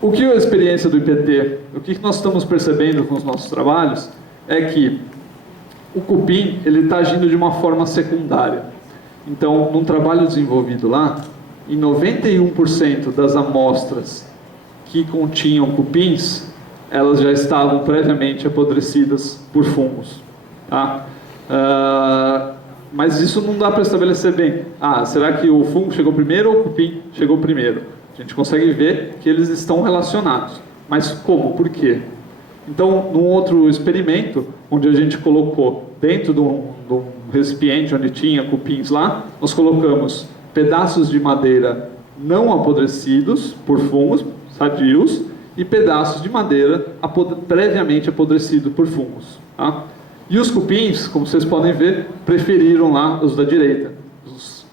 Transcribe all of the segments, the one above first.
O que é a experiência do IPT? O que nós estamos percebendo com os nossos trabalhos é que o cupim está agindo de uma forma secundária. Então, num trabalho desenvolvido lá, em 91% das amostras que continham cupins, elas já estavam previamente apodrecidas por fungos. Tá? Mas isso não dá para estabelecer bem. Será que o fungo chegou primeiro ou o cupim chegou primeiro? A gente consegue ver que eles estão relacionados. Mas como? Por quê? Então, num outro experimento, onde a gente colocou dentro de um recipiente onde tinha cupins lá, nós colocamos pedaços de madeira não apodrecidos por fungos, sadios, e pedaços de madeira previamente apodrecidos por fungos. Tá? E os cupins, como vocês podem ver, preferiram lá os da direita, os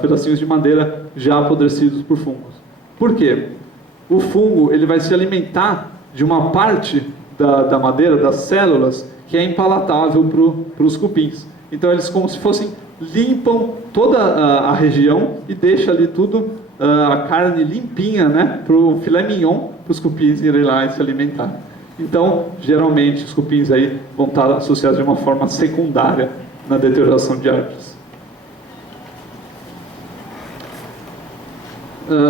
pedacinhos de madeira já apodrecidos por fungos. Por quê? O fungo ele vai se alimentar de uma parte da madeira, das células, que é impalatável para os cupins. Então eles, como se fossem, limpam toda a região e deixam ali tudo, a carne limpinha, né, para o filé mignon, para os cupins irem lá e se alimentar. Então, geralmente, os cupins aí vão estar associados de uma forma secundária na deterioração de árvores.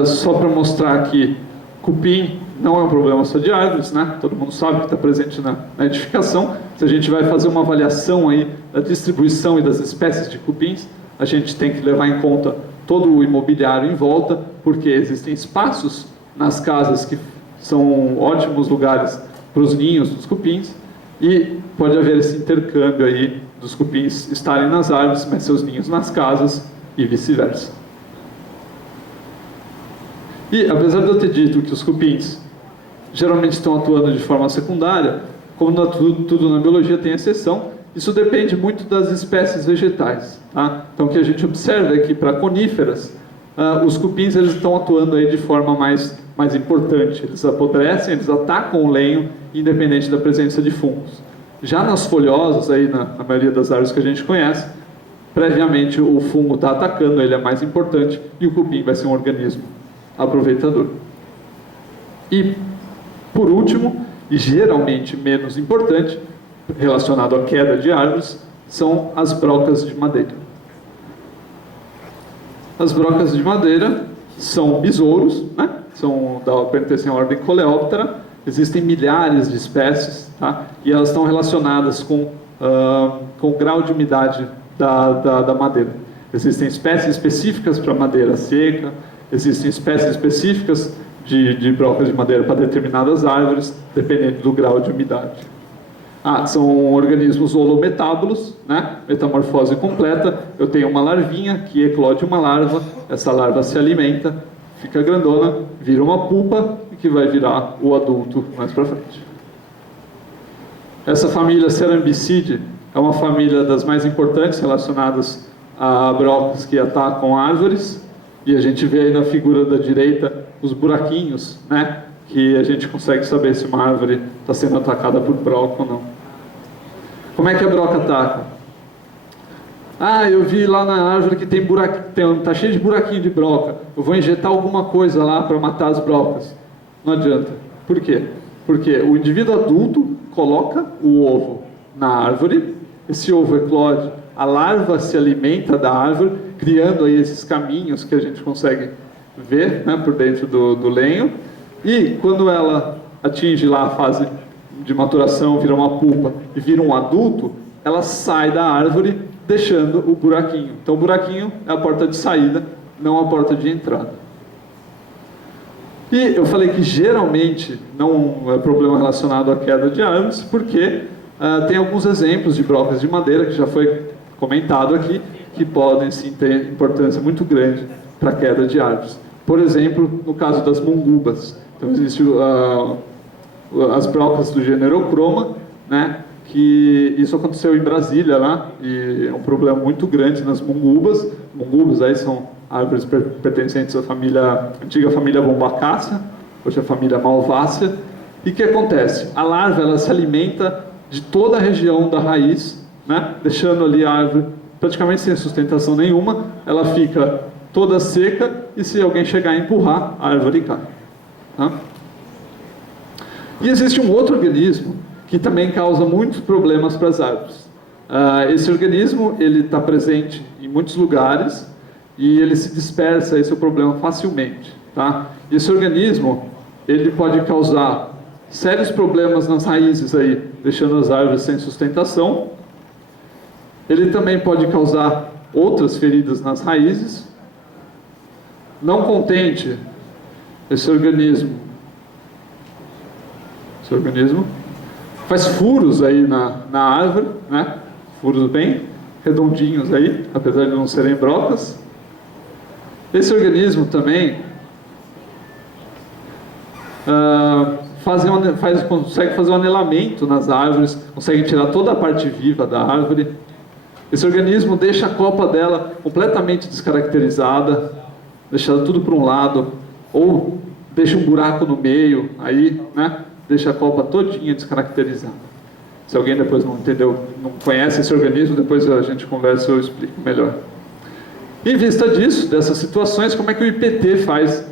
Só para mostrar que cupim não é um problema só de árvores, né? Todo mundo sabe que está presente na edificação. Se a gente vai fazer uma avaliação aí da distribuição e das espécies de cupins, a gente tem que levar em conta todo o imobiliário em volta, porque existem espaços nas casas que são ótimos lugares para os ninhos dos cupins, e pode haver esse intercâmbio aí dos cupins estarem nas árvores, mas seus ninhos nas casas e vice-versa. E, apesar de eu ter dito que os cupins geralmente estão atuando de forma secundária, como tudo na biologia tem exceção, isso depende muito das espécies vegetais. Tá? Então, o que a gente observa é que, para coníferas, os cupins eles estão atuando aí de forma mais importante. Eles apodrecem, eles atacam o lenho, independente da presença de fungos. Já nas folhosas, aí, na maioria das árvores que a gente conhece, previamente o fungo está atacando, ele é mais importante, e o cupim vai ser um organismo aproveitador. E, por último, e geralmente menos importante, relacionado à queda de árvores, são as brocas de madeira. As brocas de madeira são besouros, né? Pertencem à ordem Coleóptera, existem milhares de espécies, tá? E elas estão relacionadas com o grau de umidade da madeira. Existem espécies específicas para madeira seca, existem espécies específicas de brocas de madeira para determinadas árvores, dependendo do grau de umidade. São organismos holometábolos, né? Metamorfose completa. Eu tenho uma larvinha que eclode uma larva, essa larva se alimenta, fica grandona, vira uma pupa e que vai virar o adulto mais para frente. Essa família Cerambicidae é uma família das mais importantes relacionadas a brocas que atacam árvores. E a gente vê aí na figura da direita os buraquinhos, né? Que a gente consegue saber se uma árvore está sendo atacada por broca ou não. Como é que a broca ataca? Eu vi lá na árvore que tá cheio de buraquinho de broca. Eu vou injetar alguma coisa lá para matar as brocas. Não adianta. Por quê? Porque o indivíduo adulto coloca o ovo na árvore, esse ovo eclode, a larva se alimenta da árvore, criando aí esses caminhos que a gente consegue ver, né, por dentro do lenho. E quando ela atinge lá a fase de maturação, vira uma pupa e vira um adulto, ela sai da árvore deixando o buraquinho. Então o buraquinho é a porta de saída, não a porta de entrada. E eu falei que geralmente não é problema relacionado à queda de árvores, porque tem alguns exemplos de brocas de madeira, que já foi comentado aqui, que podem sim ter importância muito grande para a queda de árvores. Por exemplo, no caso das mungubas. Então, existem as brocas do gênero Ochroma, né, que isso aconteceu em Brasília, lá, e é um problema muito grande nas mungubas. Mungubas aí são árvores pertencentes à antiga família Bombacácea, hoje é a família Malvácea. E o que acontece? A larva ela se alimenta de toda a região da raiz, né, deixando ali a árvore praticamente sem sustentação nenhuma, ela fica toda seca, e se alguém chegar a empurrar, a árvore cai. Tá? E existe um outro organismo que também causa muitos problemas para as árvores. Esse organismo ele está presente em muitos lugares e ele se dispersa, esse é o problema, facilmente. Tá? E esse organismo ele pode causar sérios problemas nas raízes, aí, deixando as árvores sem sustentação. Ele também pode causar outras feridas nas raízes. Não contente, esse organismo faz furos aí na árvore, né? Furos bem redondinhos aí, apesar de não serem brocas. Esse organismo também consegue fazer um anelamento nas árvores, consegue tirar toda a parte viva da árvore. Esse organismo deixa a copa dela completamente descaracterizada, deixa tudo para um lado, ou deixa um buraco no meio, aí, né, deixa a copa todinha descaracterizada. Se alguém depois não entendeu, não conhece esse organismo, depois a gente conversa e eu explico melhor. Em vista disso, dessas situações, como é que o IPT faz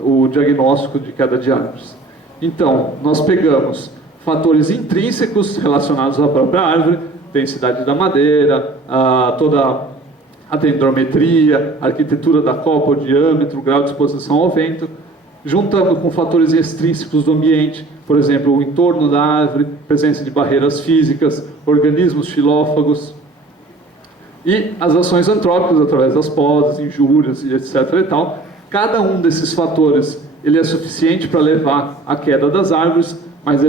o diagnóstico de queda de árvores? Então, nós pegamos fatores intrínsecos relacionados à própria árvore, densidade da madeira, toda a dendrometria, a arquitetura da copa, o diâmetro, o grau de exposição ao vento, juntando com fatores extrínsecos do ambiente, por exemplo, o entorno da árvore, presença de barreiras físicas, organismos xilófagos, e as ações antrópicas através das podas, injúrias e etc. e tal. Cada um desses fatores ele é suficiente para levar à queda das árvores, mas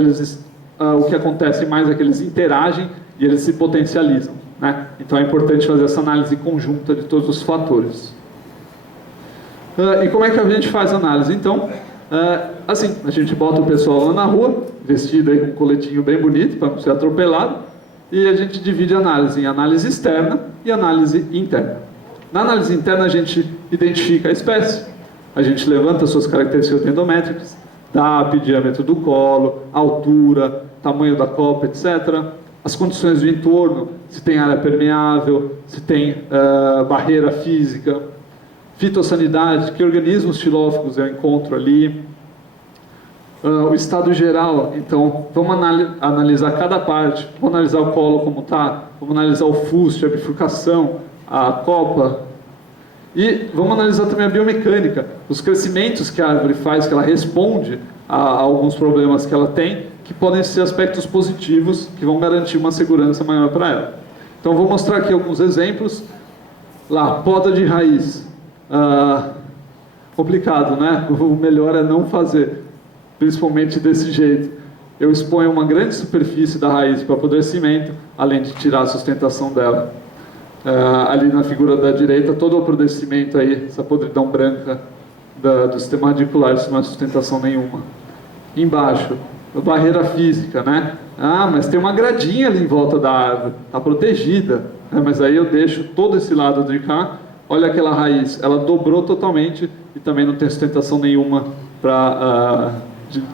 o que acontece mais é que eles interagem e eles se potencializam, né? Então é importante fazer essa análise conjunta de todos os fatores. E como é que a gente faz a análise? Então, assim, a gente bota o pessoal lá na rua, vestido aí com um coletinho bem bonito, para não ser atropelado, e a gente divide a análise em análise externa e análise interna. Na análise interna, a gente identifica a espécie, a gente levanta suas características endométricas, DAP, diâmetro do colo, altura, tamanho da copa, etc., as condições do entorno, se tem área permeável, se tem barreira física, fitossanidade, que organismos xilófagos eu encontro ali, o estado geral. Então, vamos analisar cada parte, vamos analisar o colo como está, vamos analisar o fuste, a bifurcação, a copa, e vamos analisar também a biomecânica, os crescimentos que a árvore faz, que ela responde a alguns problemas que ela tem, que podem ser aspectos positivos, que vão garantir uma segurança maior para ela. Então, vou mostrar aqui alguns exemplos. Lá, poda de raiz. Complicado, né? O melhor é não fazer, principalmente desse jeito. Eu exponho uma grande superfície da raiz para apodrecimento, além de tirar a sustentação dela. Ali na figura da direita, todo o apodrecimento aí, essa podridão branca do sistema radicular, isso não é sustentação nenhuma. Embaixo, a barreira física, né? Mas tem uma gradinha ali em volta da árvore, está protegida, né? Mas aí eu deixo todo esse lado de cá. Olha aquela raiz, ela dobrou totalmente e também não tem sustentação nenhuma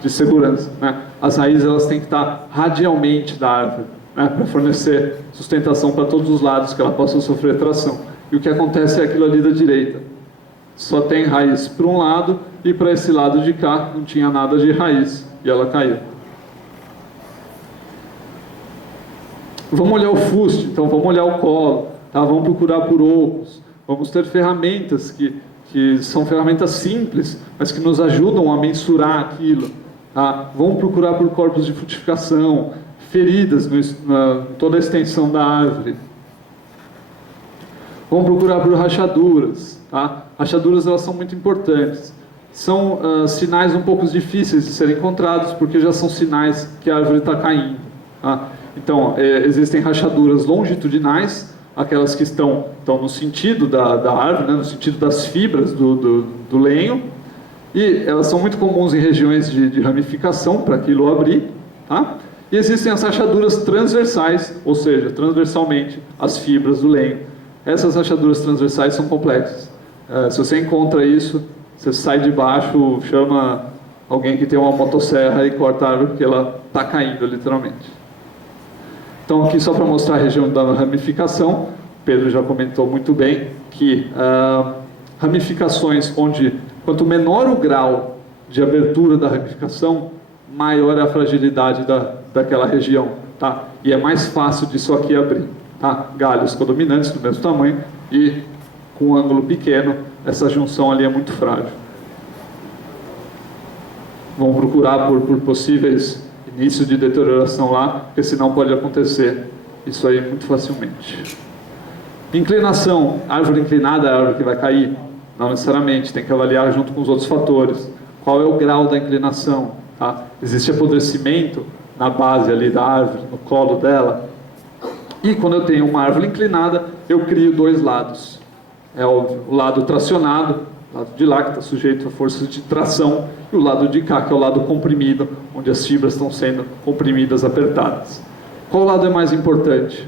de segurança, né? As raízes elas têm que estar radialmente da árvore, né? Para fornecer sustentação para todos os lados que ela possa sofrer tração. E o que acontece é aquilo ali da direita. Só tem raiz para um lado e para esse lado de cá não tinha nada de raiz e ela caiu. Vamos olhar o fuste, então vamos olhar o colo, tá? Vamos procurar por ocos. Vamos ter ferramentas que são ferramentas simples, mas que nos ajudam a mensurar aquilo. Tá? Vamos procurar por corpos de frutificação, feridas na toda a extensão da árvore. Vamos procurar por rachaduras. Tá? Rachaduras elas são muito importantes. São sinais um pouco difíceis de serem encontrados, porque já são sinais que a árvore está caindo. Tá? Então, existem rachaduras longitudinais, aquelas que estão no sentido da árvore, né, no sentido das fibras do lenho, e elas são muito comuns em regiões de ramificação, para aquilo abrir, tá? E existem as rachaduras transversais, ou seja, transversalmente as fibras do lenho. Essas rachaduras transversais são complexas. Se você encontra isso, você sai de baixo, chama alguém que tem uma motosserra e corta a árvore, porque ela está caindo, literalmente. Então, aqui só para mostrar a região da ramificação, Pedro já comentou muito bem que ramificações onde, quanto menor o grau de abertura da ramificação, maior é a fragilidade daquela região, tá? E é mais fácil disso aqui abrir, tá? Galhos codominantes do mesmo tamanho e com um ângulo pequeno, essa junção ali é muito frágil. Vamos procurar por possíveis inícios de deterioração lá, porque senão pode acontecer isso aí muito facilmente. Inclinação, árvore inclinada é a árvore que vai cair? Não necessariamente, tem que avaliar junto com os outros fatores. Qual é o grau da inclinação? Tá? Existe apodrecimento na base ali da árvore, no colo dela. E quando eu tenho uma árvore inclinada, eu crio dois lados. É óbvio, o lado tracionado, o lado de lá que está sujeito a forças de tração, e o lado de cá, que é o lado comprimido, onde as fibras estão sendo comprimidas, apertadas. Qual lado é mais importante?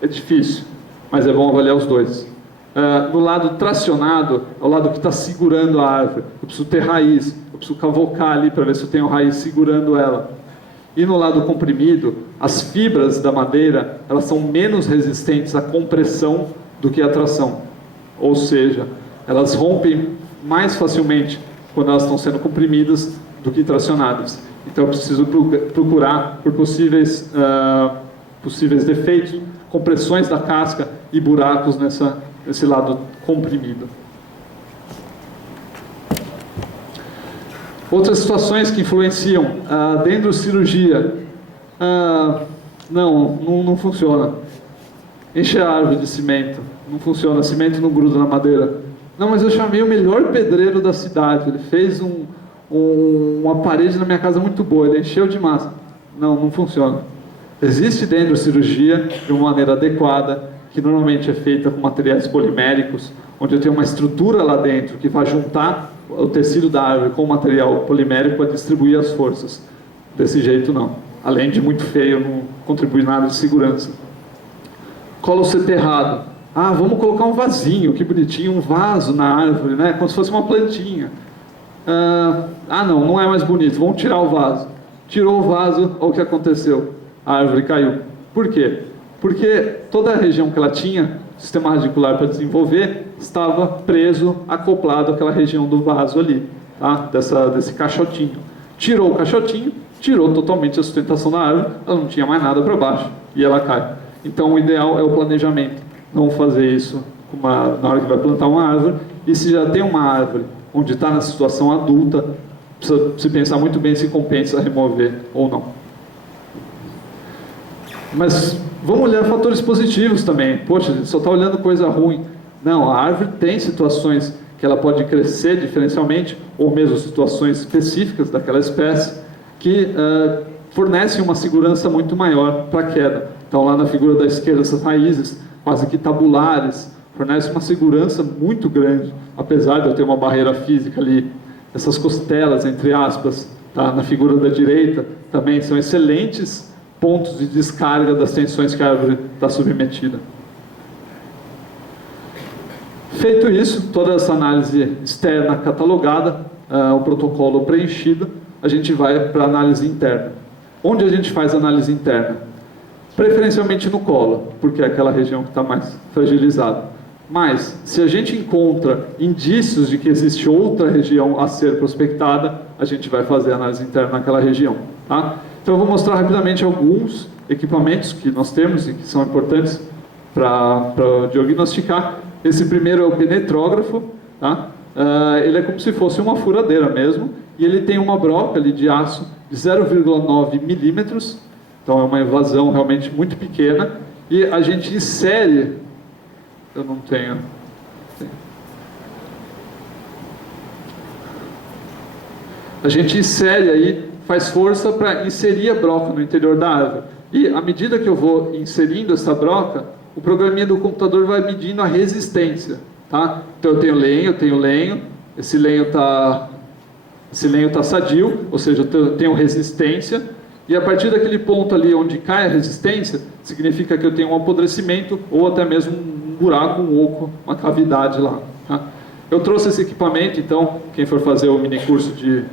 É difícil, mas é bom avaliar os dois. No lado tracionado, é o lado que está segurando a árvore. Eu preciso ter raiz, eu preciso cavocar ali para ver se eu tenho raiz segurando ela. E no lado comprimido, as fibras da madeira, elas são menos resistentes à compressão do que à tração. Ou seja, elas rompem mais facilmente quando elas estão sendo comprimidas do que tracionadas. Então eu preciso procurar por possíveis defeitos, compressões da casca e buracos nesse lado comprimido. Outras situações que influenciam, dendrocirurgia. Não funciona. Encher a árvore de cimento, não funciona, cimento não gruda na madeira. Não, mas eu chamei o melhor pedreiro da cidade, ele fez uma parede na minha casa muito boa, ele encheu de massa. Não funciona. Existe dendrocirurgia de uma maneira adequada, que normalmente é feita com materiais poliméricos, onde eu tenho uma estrutura lá dentro que vai juntar o tecido da árvore com o material polimérico para distribuir as forças. Desse jeito não. Além de muito feio, não contribui nada de segurança. Colo soterrado. Vamos colocar um vasinho, que bonitinho, um vaso na árvore, né? Como se fosse uma plantinha. Não é mais bonito, vamos tirar o vaso. Tirou o vaso, olha o que aconteceu. A árvore caiu. Por quê? Porque toda a região que ela tinha, sistema radicular para desenvolver, estava preso, acoplado àquela região do vaso ali, tá? Desse caixotinho. Tirou o caixotinho, tirou totalmente a sustentação da árvore, ela não tinha mais nada para baixo, e ela cai. Então o ideal é o planejamento, não fazer isso na hora que vai plantar uma árvore, e se já tem uma árvore onde está na situação adulta, precisa se pensar muito bem se compensa remover ou não. Mas vamos olhar fatores positivos também. Poxa, a gente só está olhando coisa ruim. Não, a árvore tem situações que ela pode crescer diferencialmente, ou mesmo situações específicas daquela espécie, que fornecem uma segurança muito maior para a queda. Então, lá na figura da esquerda, essas raízes quase que tabulares, fornecem uma segurança muito grande, apesar de eu ter uma barreira física ali. Essas costelas, entre aspas, tá? Na figura da direita, também são excelentes pontos de descarga das tensões que a árvore está submetida. Feito isso, toda essa análise externa catalogada, o protocolo preenchido, a gente vai para a análise interna. Onde a gente faz a análise interna? Preferencialmente no colo, porque é aquela região que está mais fragilizada. Mas, se a gente encontra indícios de que existe outra região a ser prospectada, a gente vai fazer a análise interna naquela região. Tá? Então eu vou mostrar rapidamente alguns equipamentos que nós temos e que são importantes para diagnosticar. Esse primeiro é o penetrógrafo, tá? Ele é como se fosse uma furadeira mesmo, e ele tem uma broca ali de aço de 0,9 milímetros, então é uma evasão realmente muito pequena, e a gente insere, eu não tenho, a gente insere aí, faz força para inserir a broca no interior da árvore, e à medida que eu vou inserindo essa broca, o programinha do computador vai medindo a resistência, tá? Então eu tenho lenho, esse lenho está sadio, ou seja, eu tenho resistência, e a partir daquele ponto ali onde cai a resistência, significa que eu tenho um apodrecimento ou até mesmo um buraco, um oco, uma cavidade lá. Tá? Eu trouxe esse equipamento, então quem for fazer o mini curso de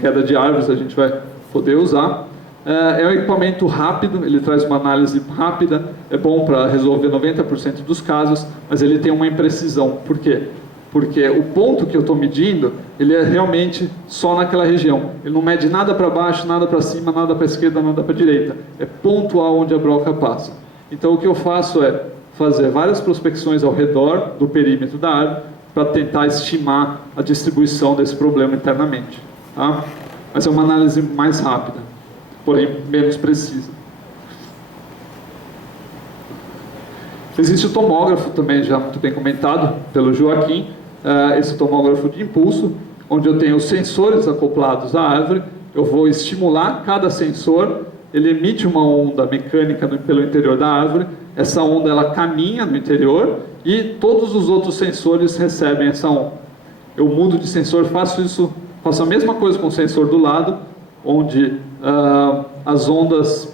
queda de árvores, a gente vai poder usar. É um equipamento rápido, ele traz uma análise rápida, é bom para resolver 90% dos casos, mas ele tem uma imprecisão. Por quê? porque o ponto que eu estou medindo, ele é realmente só naquela região. Ele não mede nada para baixo, nada para cima, nada para a esquerda, nada para a direita. É pontual onde a broca passa. Então o que eu faço é fazer várias prospecções ao redor do perímetro da árvore para tentar estimar a distribuição desse problema internamente. Tá? Mas é uma análise mais rápida, porém menos precisa. Existe o tomógrafo também, já muito bem comentado pelo Joaquim, esse tomógrafo de impulso, onde eu tenho sensores acoplados à árvore, eu vou estimular cada sensor, ele emite uma onda mecânica pelo interior da árvore, essa onda ela caminha no interior e todos os outros sensores recebem essa onda. Eu mudo de sensor, faço a mesma coisa com o sensor do lado, onde as ondas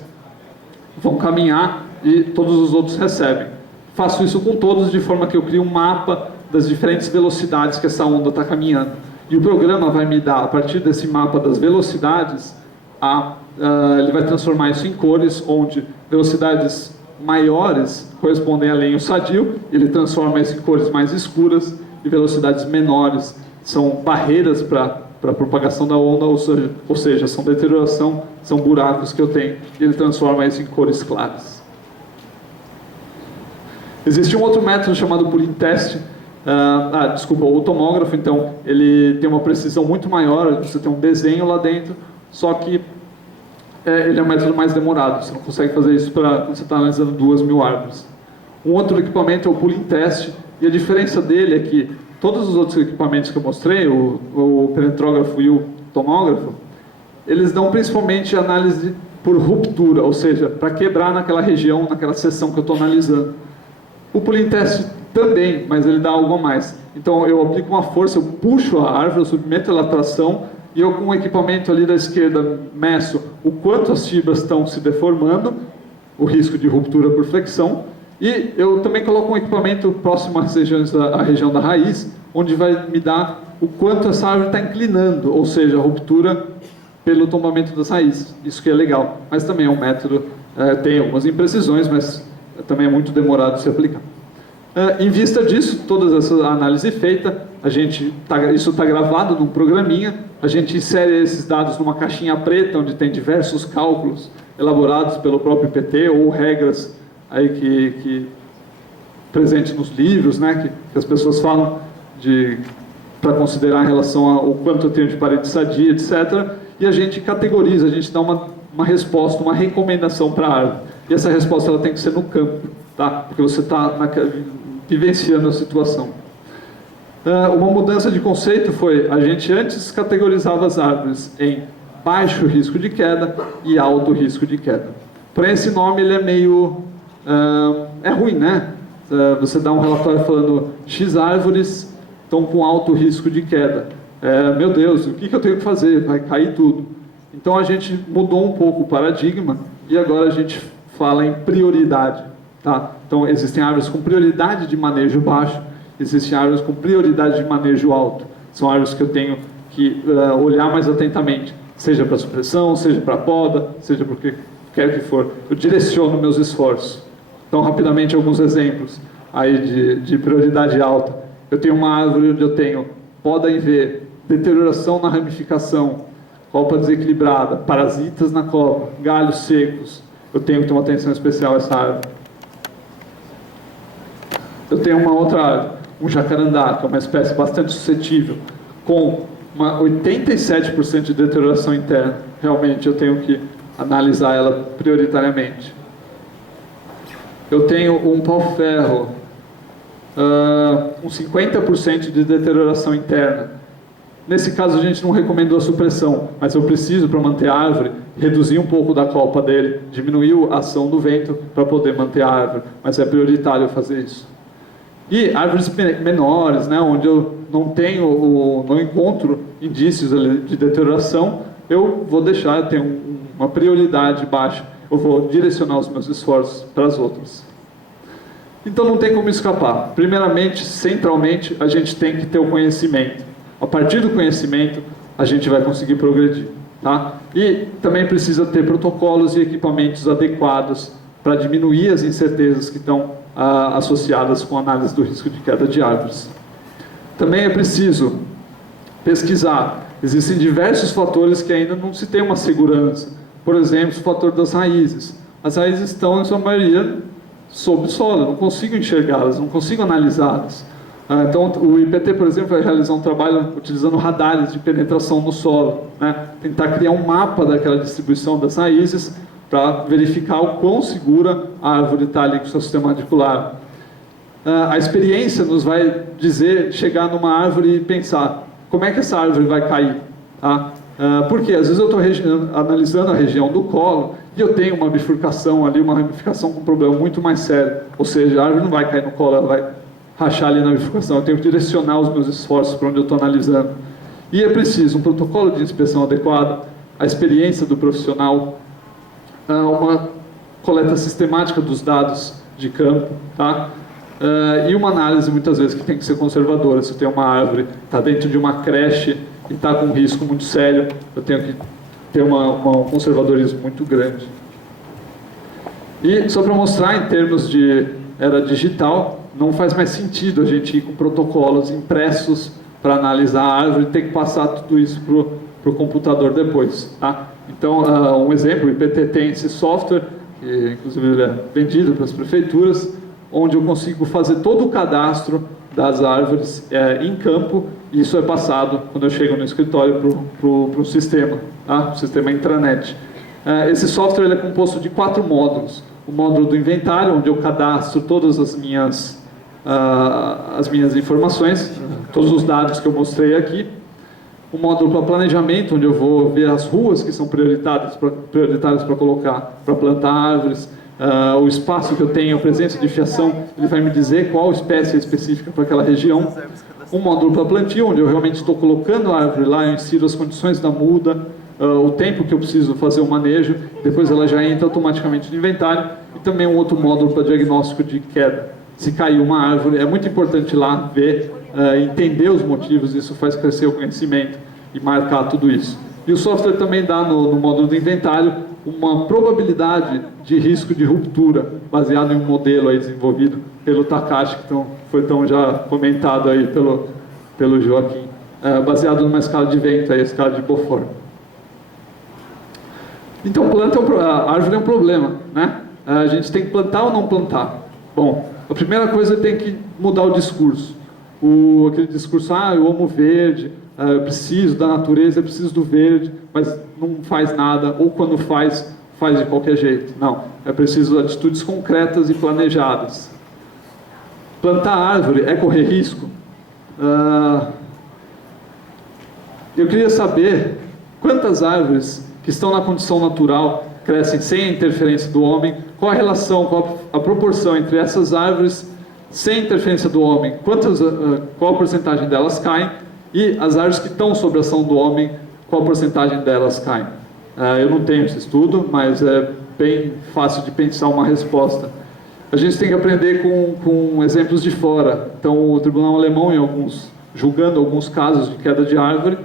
vão caminhar e todos os outros recebem. Faço isso com todos de forma que eu crio um mapa das diferentes velocidades que essa onda está caminhando. E o programa vai me dar, a partir desse mapa das velocidades, ele vai transformar isso em cores, onde velocidades maiores correspondem a lenho sadio, ele transforma isso em cores mais escuras, e velocidades menores são barreiras para a propagação da onda, ou seja, são deterioração, são buracos que eu tenho, e ele transforma isso em cores claras. Existe um outro método chamado pooling test. O tomógrafo, então, ele tem uma precisão muito maior, você tem um desenho lá dentro, só que ele é um método mais demorado, você não consegue fazer isso quando você está analisando 2.000 árvores. Um outro equipamento é o pooling test, e a diferença dele é que todos os outros equipamentos que eu mostrei, o penetrógrafo e o tomógrafo, eles dão principalmente análise por ruptura, ou seja, para quebrar naquela região, naquela seção que eu estou analisando. O pooling test também, mas ele dá algo a mais. Então eu aplico uma força, eu puxo a árvore, eu submeto ela à tração, e eu com o equipamento ali da esquerda meço o quanto as fibras estão se deformando, o risco de ruptura por flexão, e eu também coloco um equipamento próximo às regiões à região da raiz, onde vai me dar o quanto essa árvore está inclinando, ou seja, a ruptura pelo tombamento das raízes. Isso que é legal, mas também é um método, tem algumas imprecisões, mas também é muito demorado de se aplicar. Em vista disso, toda essa análise feita, isso está gravado num programinha, a gente insere esses dados numa caixinha preta, onde tem diversos cálculos elaborados pelo próprio PT, ou regras aí que presentes nos livros, né, que as pessoas falam para considerar em relação ao quanto eu tenho de parede sadia, etc. E a gente categoriza, a gente dá uma resposta, uma recomendação para a árvore. E essa resposta ela tem que ser no campo, tá? Porque você está vivenciando a situação. Uma mudança de conceito foi, a gente antes categorizava as árvores em baixo risco de queda e alto risco de queda. Porém, esse nome ele é meio... é ruim, né? Você dá um relatório falando X árvores estão com alto risco de queda. Meu Deus, o que eu tenho que fazer? Vai cair tudo. Então a gente mudou um pouco o paradigma e agora a gente fala em prioridade. Tá? Então existem árvores com prioridade de manejo baixo, existem árvores com prioridade de manejo alto. São árvores que eu tenho que olhar mais atentamente, seja para supressão, seja para poda, seja para o que quer que for. Eu direciono meus esforços. Então, rapidamente, alguns exemplos aí de prioridade alta. Eu tenho uma árvore onde eu tenho poda em V, deterioração na ramificação, copa desequilibrada, parasitas na copa, galhos secos. Eu tenho que ter uma atenção especial a essa árvore. Eu tenho uma outra árvore, um jacarandá, que é uma espécie bastante suscetível, com uma 87% de deterioração interna. Realmente eu tenho que analisar ela prioritariamente. Eu tenho um pau-ferro, com 50% de deterioração interna. Nesse caso a gente não recomendou a supressão, mas eu preciso, para manter a árvore, reduzir um pouco da copa dele, diminuir a ação do vento para poder manter a árvore, mas é prioritário fazer isso. E árvores menores, né, onde eu não encontro indícios de deterioração, eu vou deixar, eu tenho uma prioridade baixa, eu vou direcionar os meus esforços para as outras. Então não tem como escapar. Primeiramente, centralmente, a gente tem que ter o conhecimento. A partir do conhecimento, a gente vai conseguir progredir. Tá? E também precisa ter protocolos e equipamentos adequados para diminuir as incertezas que estão associadas com a análise do risco de queda de árvores. Também é preciso pesquisar. Existem diversos fatores que ainda não se tem uma segurança. Por exemplo, o fator das raízes. As raízes estão, em sua maioria, sob o solo. Eu não consigo enxergá-las, não consigo analisá-las. Então, o IPT, por exemplo, vai realizar um trabalho utilizando radares de penetração no solo, né? Tentar criar um mapa daquela distribuição das raízes para verificar o quão segura a árvore está ali com o seu sistema radicular. A experiência nos vai dizer, chegar numa árvore e pensar como é que essa árvore vai cair. Tá? Porque às vezes eu estou analisando a região do colo e eu tenho uma bifurcação ali, uma ramificação com um problema muito mais sério. Ou seja, a árvore não vai cair no colo, ela vai rachar ali na bifurcação. Eu tenho que direcionar os meus esforços para onde eu estou analisando. E é preciso um protocolo de inspeção adequado, a experiência do profissional, uma coleta sistemática dos dados de campo, tá? E uma análise muitas vezes que tem que ser conservadora. Se eu tenho uma árvore que está dentro de uma creche e está com um risco muito sério, eu tenho que ter um conservadorismo muito grande. E só para mostrar, em termos de era digital, não faz mais sentido a gente ir com protocolos impressos para analisar a árvore e ter que passar tudo isso para o computador depois. Tá? Então, um exemplo, o IPT tem esse software, que inclusive ele é vendido para as prefeituras, onde eu consigo fazer todo o cadastro das árvores em campo, e isso é passado, quando eu chego no escritório, para o sistema, tá? O sistema intranet. Esse software ele é composto de 4 módulos. O módulo do inventário, onde eu cadastro todas as minhas informações, todos os dados que eu mostrei aqui. O módulo para planejamento, onde eu vou ver as ruas que são prioritárias para colocar, para plantar árvores. O espaço que eu tenho, a presença de fiação, ele vai me dizer qual espécie é específica para aquela região. Um módulo para plantio, onde eu realmente estou colocando a árvore lá, eu insiro as condições da muda, o tempo que eu preciso fazer o manejo, depois ela já entra automaticamente no inventário. E também um outro módulo para diagnóstico de queda. Se caiu uma árvore, é muito importante lá ver, entender os motivos, isso faz crescer o conhecimento e marcar tudo isso. E o software também dá no módulo do inventário uma probabilidade de risco de ruptura, baseado em um modelo aí desenvolvido pelo Takashi, que foi tão já comentado aí pelo Joaquim, baseado numa escala de vento, aí, a escala de Beaufort. Então, a árvore é um problema, né? A gente tem que plantar ou não plantar? Bom, a primeira coisa é tem que mudar o discurso. Aquele discurso, eu amo verde, eu preciso da natureza, eu preciso do verde, mas não faz nada, ou quando faz de qualquer jeito. Não, é preciso atitudes concretas e planejadas. Plantar árvore é correr risco? Eu queria saber quantas árvores que estão na condição natural crescem sem a interferência do homem, qual a relação, qual a proporção entre essas árvores sem interferência do homem, qual a porcentagem delas caem, e as árvores que estão sob a ação do homem, qual a porcentagem delas caem. Eu não tenho esse estudo, mas é bem fácil de pensar uma resposta. A gente tem que aprender com exemplos de fora. Então, o tribunal alemão, julgando alguns casos de queda de árvore,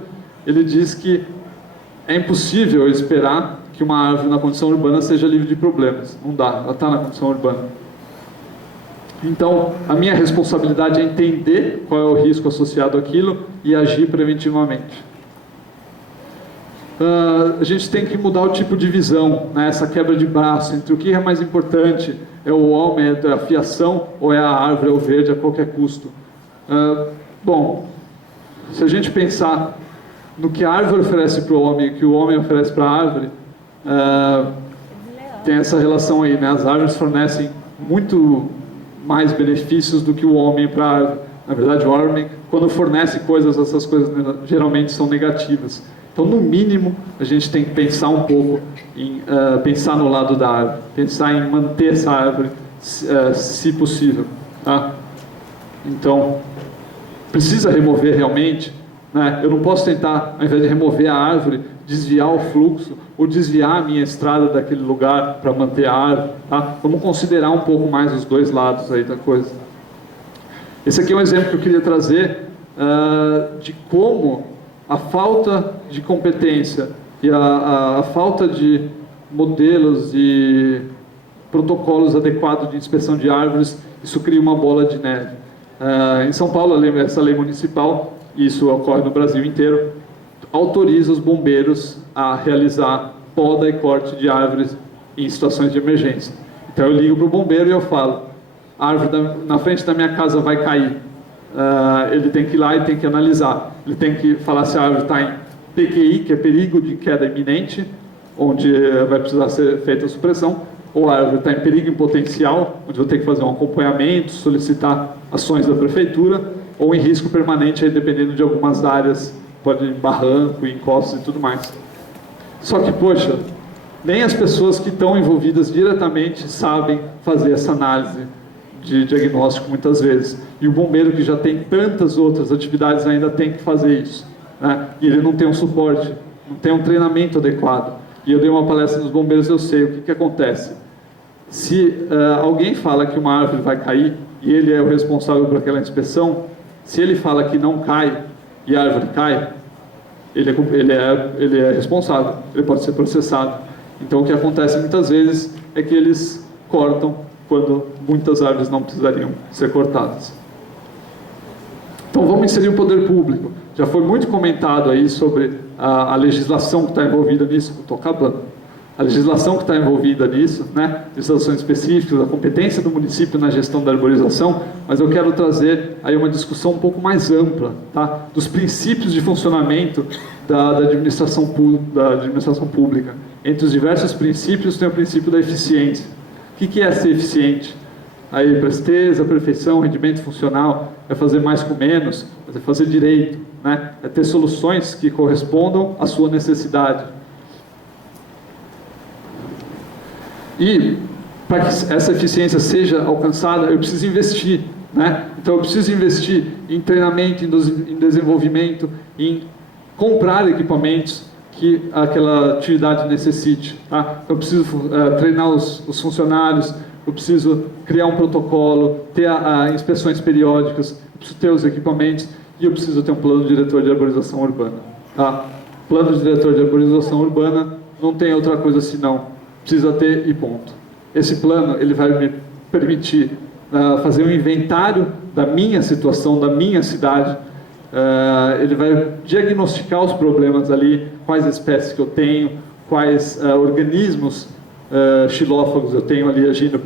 ele diz que é impossível esperar que uma árvore na condição urbana seja livre de problemas. Não dá, ela está na condição urbana. Então, a minha responsabilidade é entender qual é o risco associado àquilo e agir preventivamente. A gente tem que mudar o tipo de visão, né? Essa quebra de braço entre o que é mais importante, é o homem, é a fiação, ou é a árvore, é o verde a qualquer custo. Bom, se a gente pensar no que a árvore oferece para o homem e o que o homem oferece para a árvore, tem essa relação aí, né? As árvores fornecem muito mais benefícios do que o homem para a árvore. Na verdade, o homem, quando fornece coisas, essas coisas geralmente são negativas. Então, no mínimo, a gente tem que pensar um pouco em pensar no lado da árvore, pensar em manter essa árvore, se possível. Tá? Então, precisa remover realmente, né? Eu não posso tentar, ao invés de remover a árvore, desviar o fluxo ou desviar a minha estrada daquele lugar para manter a árvore. Tá? Vamos considerar um pouco mais os dois lados aí da coisa. Esse aqui é um exemplo que eu queria trazer de como a falta de competência e a falta de modelos e protocolos adequados de inspeção de árvores, isso cria uma bola de neve. Em São Paulo, essa lei municipal, e isso ocorre no Brasil inteiro, autoriza os bombeiros a realizar poda e corte de árvores em situações de emergência. Então eu ligo para o bombeiro e eu falo, a árvore na frente da minha casa vai cair. Ele tem que ir lá e tem que analisar. Ele tem que falar se a árvore está em PQI, que é perigo de queda iminente, onde vai precisar ser feita a supressão, ou a árvore está em perigo em potencial, onde vou ter que fazer um acompanhamento, solicitar ações da prefeitura, ou em risco permanente, aí dependendo de algumas áreas, pode ir barranco, encostos e tudo mais. Só que, poxa, nem as pessoas que estão envolvidas diretamente sabem fazer essa análise de diagnóstico muitas vezes. E o bombeiro, que já tem tantas outras atividades, ainda tem que fazer isso, né? E ele não tem um suporte, não tem um treinamento adequado. E eu dei uma palestra nos bombeiros, eu sei o que acontece. Se alguém fala que uma árvore vai cair, e ele é o responsável por aquela inspeção, se ele fala que não cai, e a árvore cai, ele é responsável, ele pode ser processado. Então o que acontece muitas vezes é que eles cortam quando muitas árvores não precisariam ser cortadas. Então vamos inserir o poder público. Já foi muito comentado aí sobre a legislação que está envolvida nisso, estou acabando. A legislação que está envolvida nisso, né? Legislações específicas, a competência do município na gestão da arborização, mas eu quero trazer aí uma discussão um pouco mais ampla, tá? Dos princípios de funcionamento da administração pública. Entre os diversos princípios tem o princípio da eficiência. O que é ser eficiente? Aí, presteza, perfeição, rendimento funcional, é fazer mais com menos, é fazer direito, né? É ter soluções que correspondam à sua necessidade. E, para que essa eficiência seja alcançada, eu preciso investir, né? Então, eu preciso investir em treinamento, em desenvolvimento, em comprar equipamentos que aquela atividade necessite, tá? Eu preciso treinar os funcionários, eu preciso criar um protocolo, ter inspeções periódicas, eu preciso ter os equipamentos e eu preciso ter um plano diretor de arborização urbana, tá? Plano diretor de arborização urbana não tem outra coisa senão precisa ter e ponto. Esse plano ele vai me permitir fazer um inventário da minha situação, da minha cidade. Ele vai diagnosticar os problemas ali, quais espécies que eu tenho, quais organismos xilófagos eu tenho ali agindo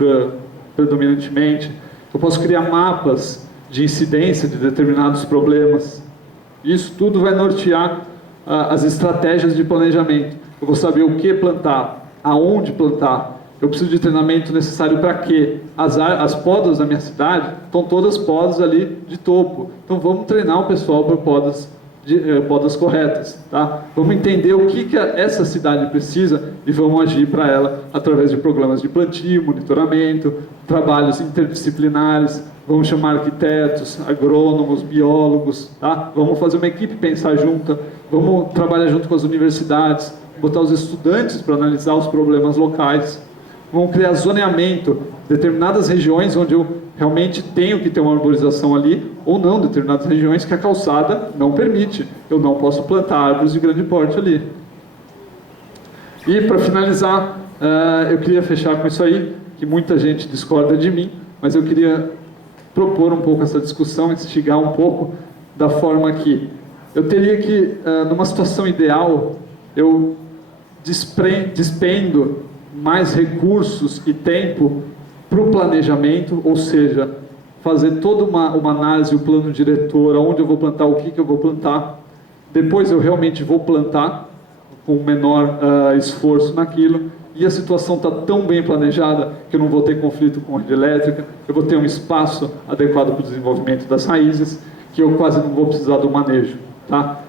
predominantemente. Eu posso criar mapas de incidência de determinados problemas. Isso tudo vai nortear as estratégias de planejamento. Eu vou saber o que plantar, aonde plantar. Eu preciso de treinamento necessário para quê? As podas da minha cidade estão todas podas ali de topo. Então vamos treinar o pessoal para podas corretas, tá? Vamos entender o que essa cidade precisa e vamos agir para ela através de programas de plantio, monitoramento, trabalhos interdisciplinares. Vamos chamar arquitetos, agrônomos, biólogos, tá? Vamos fazer uma equipe pensar junta, vamos trabalhar junto com as universidades, botar os estudantes para analisar os problemas locais. Vamos criar zoneamento, determinadas regiões onde eu realmente tenho que ter uma arborização ali, ou não, determinadas regiões que a calçada não permite. Eu não posso plantar árvores de grande porte ali. E para finalizar, eu queria fechar com isso aí, que muita gente discorda de mim, mas eu queria propor um pouco essa discussão, instigar um pouco da forma que eu teria que, numa situação ideal, eu despendo mais recursos e tempo para o planejamento, ou seja, fazer toda uma análise, o plano diretor, aonde eu vou plantar, o que eu vou plantar. Depois eu realmente vou plantar com o menor esforço naquilo, e a situação está tão bem planejada que eu não vou ter conflito com a rede elétrica, eu vou ter um espaço adequado para o desenvolvimento das raízes, que eu quase não vou precisar do manejo, tá?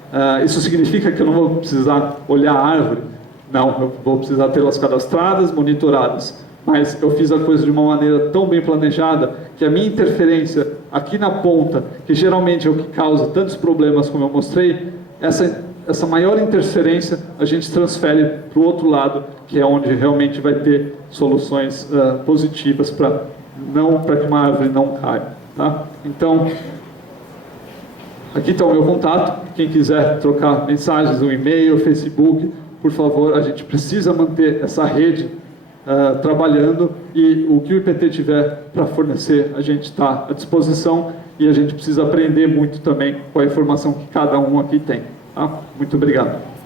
Isso significa que eu não vou precisar olhar a árvore? Não, eu vou precisar tê-las cadastradas, monitoradas. Mas eu fiz a coisa de uma maneira tão bem planejada que a minha interferência aqui na ponta, que geralmente é o que causa tantos problemas como eu mostrei, essa maior interferência a gente transfere para o outro lado, que é onde realmente vai ter soluções positivas para que uma árvore não caia. Tá? Então, aqui está o meu contato. Quem quiser trocar mensagens, um e-mail, Facebook, por favor, a gente precisa manter essa rede trabalhando, e o que o IPT tiver para fornecer, a gente está à disposição. e a gente precisa aprender muito também com a informação que cada um aqui tem. Tá? Muito obrigado.